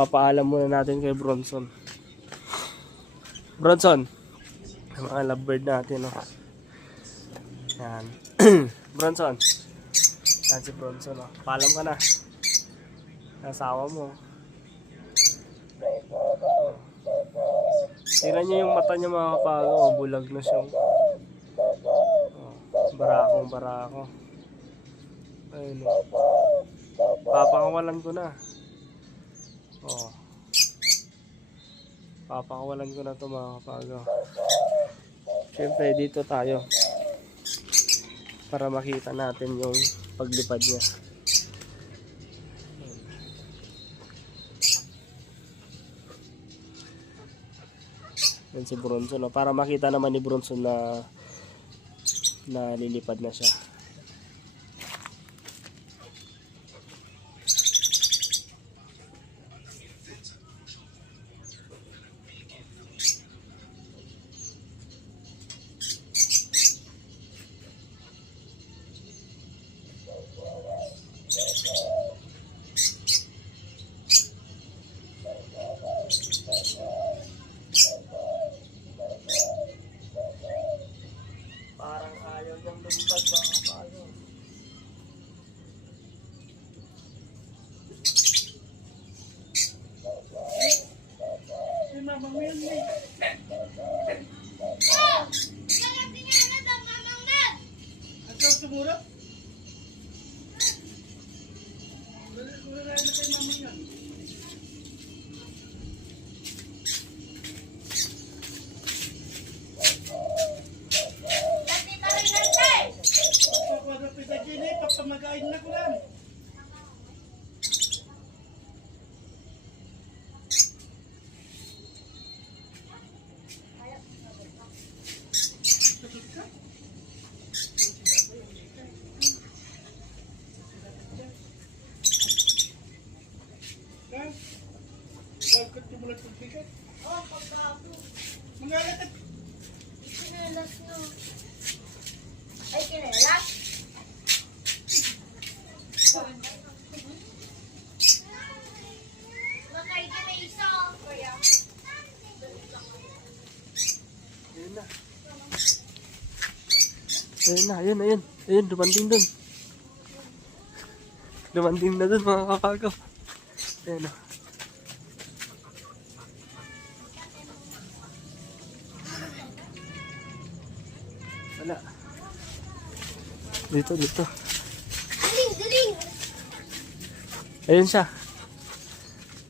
Papaalam muna natin kay Bronson. Bronson, ang mga lovebird natin, no? Yan. Bronson. Yan si Bronson, no? Paalam ka na. Nasawa mo. Tingnan nyo yung mata niya mga kapago. Oh, bulag na siya. Oh, barako. Ayun, oh. Papakawalan ko na. Oh. Papakawalan ko na ito mga kapago. Siyempre dito tayo para makita natin yung paglipad niya. Yan si Bronson, no? Para makita naman ni Bronson na lilipad na siya. Parang ayaw niyang lumipad mga kapago. Mamang Ned, may. Agad sumurap? Wala na kay Mamang Ned. Papamagain na ko lang. Gagawin mo lang itong bigat. Oh, pagbago. Mangalat at Kinelas nyo. Ay, kinelas? Makay ka na isa. Kaya. Ayun na. Ayun. Ayun, dumanting dun. Dumanting na dun mga kapago. Ayun na. Wala. Dito. Galing! Ayun siya.